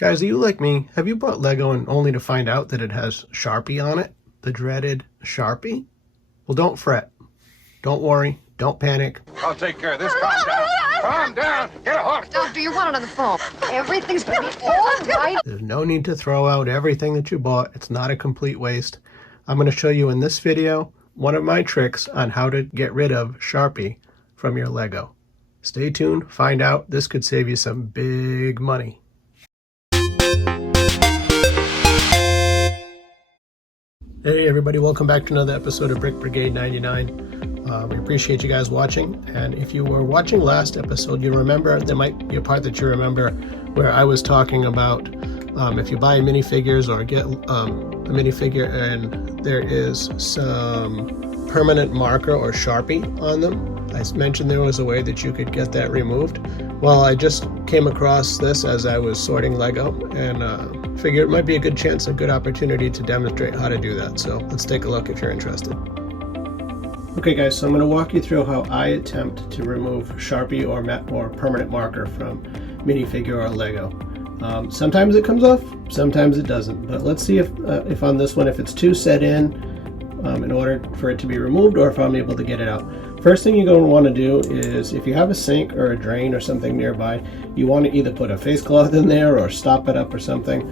Guys, are you like me? Have you bought Lego and only to find out that it has Sharpie on it? The dreaded Sharpie? Well, don't fret. Don't worry. Don't panic. I'll take care of this. Calm down. Calm down. Get a hook. Doctor, you want it on the phone. Everything's gonna be all right. There's no need to throw out everything that you bought. It's not a complete waste. I'm going to show you in this video one of my tricks on how to get rid of Sharpie from your Lego. Stay tuned. Find out. This could save you some big money. Hey everybody, welcome back to another episode of Brick Brigade 99. We appreciate you guys watching, and if you were watching last episode, you remember, there might be a part that you remember where I was talking about if you buy minifigures or get a minifigure and there is some permanent marker or Sharpie on them. I mentioned there was a way that you could get that removed. Well, I just came across this as I was sorting Lego and figured it might be a good chance, a good opportunity to demonstrate how to do that. So let's take a look if you're interested. Okay guys, so I'm going to walk you through how I attempt to remove Sharpie or permanent marker from minifigure or Lego. Sometimes it comes off, sometimes it doesn't. But let's see if on this one, if it's too set in order for it to be removed, or if I'm able to get it out. First thing you're going to want to do is, if you have a sink or a drain or something nearby, you want to either put a face cloth in there or stop it up or something.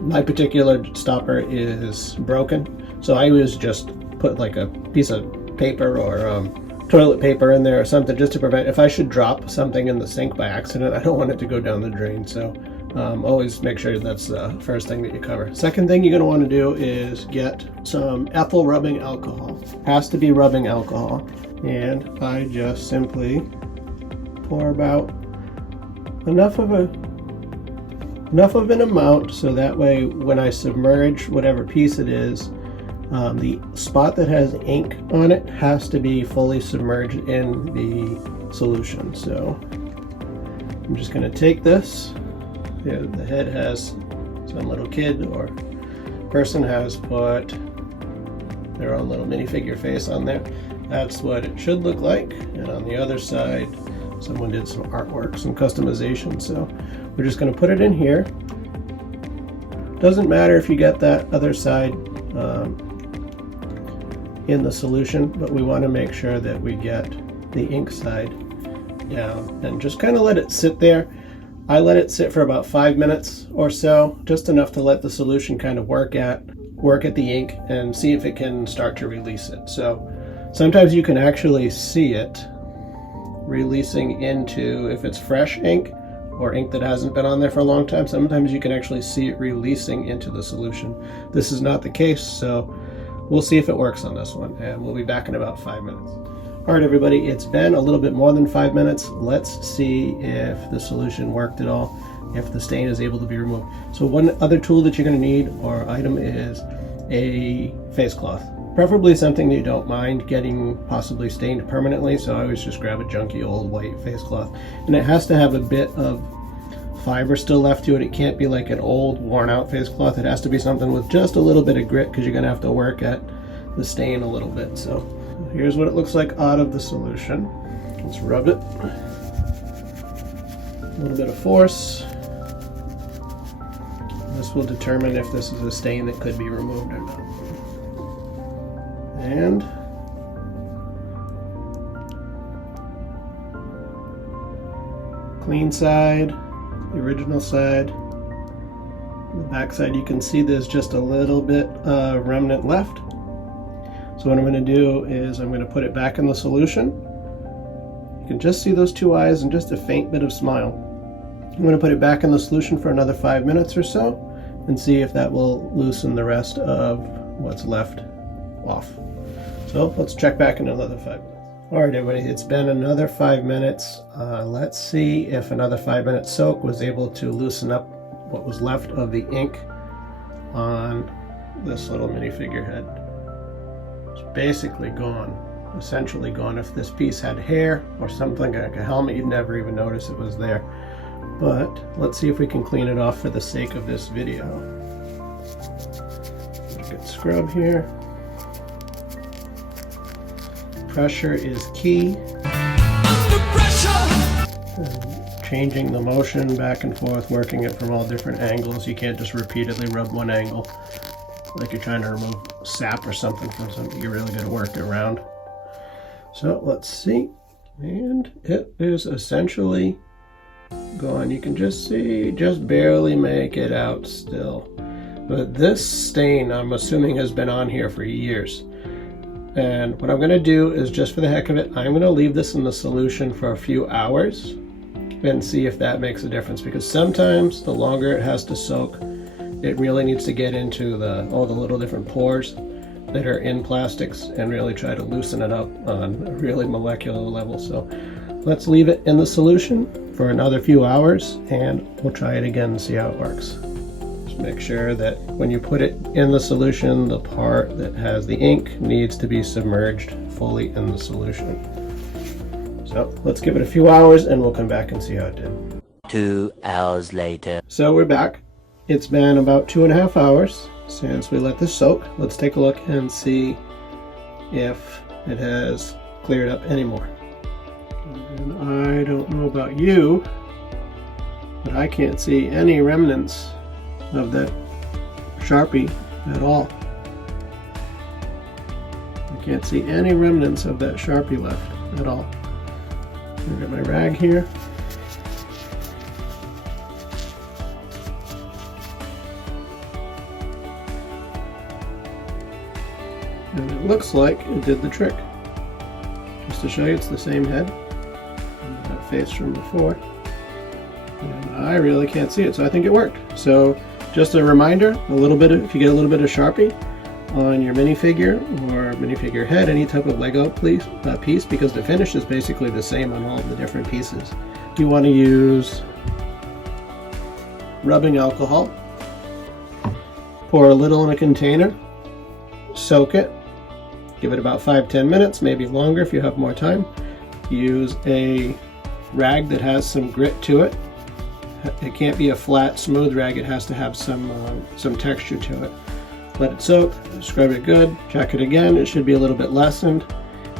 My particular stopper is broken, so I always just put like a piece of paper or toilet paper in there or something, just to prevent, if I should drop something in the sink by accident, I don't want it to go down the drain. So always make sure that's the first thing that you cover. Second thing you're going to want to do is get some ethyl rubbing alcohol. Has to be rubbing alcohol. And I just simply pour about enough of an amount so that way when I submerge whatever piece it is, the spot that has ink on it has to be fully submerged in the solution. So I'm just going to take this. Yeah, the head has, some little kid or person has put their own little minifigure face on there. That's what it should look like. And on the other side, someone did some artwork, some customization. So we're just going to put it in here. Doesn't matter if you get that other side in the solution, but we want to make sure that we get the ink side down and just kind of let it sit there. I let it sit for about 5 minutes or so, just enough to let the solution kind of work at the ink and see if it can start to release it. So sometimes you can actually see it releasing into, if it's fresh ink or ink that hasn't been on there for a long time, sometimes you can actually see it releasing into the solution. This is not the case, so we'll see if it works on this one, and we'll be back in about 5 minutes. All right, everybody, it's been a little bit more than 5 minutes. Let's see if the solution worked at all, if the stain is able to be removed. So one other tool that you're going to need, or item, is a face cloth. Preferably something that you don't mind getting possibly stained permanently, so I always just grab a junky old white face cloth. And it has to have a bit of fiber still left to it. It can't be like an old worn out face cloth. It has to be something with just a little bit of grit, because you're going to have to work at the stain a little bit. So here's what it looks like out of the solution. Let's rub it. A little bit of force. This will determine if this is a stain that could be removed or not. And clean side, the original side. The back side, you can see there's just a little bit remnant left. So what I'm going to do is I'm going to put it back in the solution. You can just see those two eyes and just a faint bit of smile. I'm going to put it back in the solution for another 5 minutes or so and see if that will loosen the rest of what's left off. So let's check back in another 5 minutes. All right, everybody, it's been another 5 minutes. Let's see if another 5 minute soak was able to loosen up what was left of the ink on this little minifigure head. It's basically gone, essentially gone. If this piece had hair or something like a helmet, you'd never even notice it was there. But let's see if we can clean it off for the sake of this video. Good scrub here. Pressure is key. Under pressure. changing the motion back and forth, working it from all different angles. You can't just repeatedly rub one angle like you're trying to remove sap or something from something. You really got to work it around. So let's see, and it is essentially gone. You can just see, just barely make it out still. But this stain, I'm assuming, has been on here for years. And what I'm going to do is, just for the heck of it, I'm going to leave this in the solution for a few hours and see if that makes a difference, because sometimes the longer it has to soak, it really needs to get into all the little different pores that are in plastics and really try to loosen it up on a really molecular level. So let's leave it in the solution for another few hours and we'll try it again and see how it works. Just make sure that when you put it in the solution, the part that has the ink needs to be submerged fully in the solution. So let's give it a few hours and we'll come back and see how it did. 2 hours later. So we're back. It's been about 2.5 hours since we let this soak. Let's take a look and see if it has cleared up anymore. And I don't know about you, but I can't see any remnants of that Sharpie at all. I can't see any remnants of that Sharpie left at all. I've got my rag here. And it looks like it did the trick. Just to show you, it's the same head and that face from before. And I really can't see it, so I think it worked. So just a reminder, if you get a little bit of Sharpie on your minifigure or minifigure head, any type of Lego piece, because the finish is basically the same on all of the different pieces. You want to use rubbing alcohol. Pour a little in a container, soak it, give it about 5-10 minutes, maybe longer if you have more time. Use a rag that has some grit to it. It can't be a flat, smooth rag. It has to have some texture to it. Let it soak, scrub it good, check it again. It should be a little bit lessened.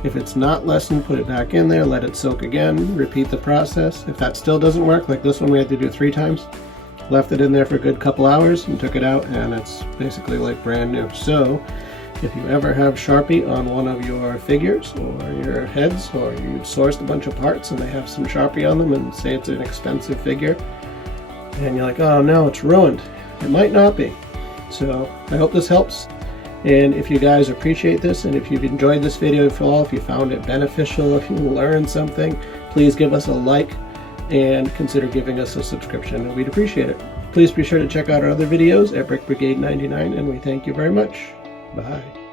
If it's not lessened, put it back in there, let it soak again, repeat the process. If that still doesn't work, like this one we had to do 3 times, left it in there for a good couple hours and took it out, and it's basically like brand new. So if you ever have Sharpie on one of your figures or your heads, or you've sourced a bunch of parts and they have some Sharpie on them, and say it's an expensive figure, and you're like, oh no, it's ruined. It might not be. So I hope this helps. And if you guys appreciate this, and if you've enjoyed this video at all, if you found it beneficial, if you learned something, please give us a like and consider giving us a subscription, and we'd appreciate it. Please be sure to check out our other videos at Brick Brigade 99, and we thank you very much. Bye.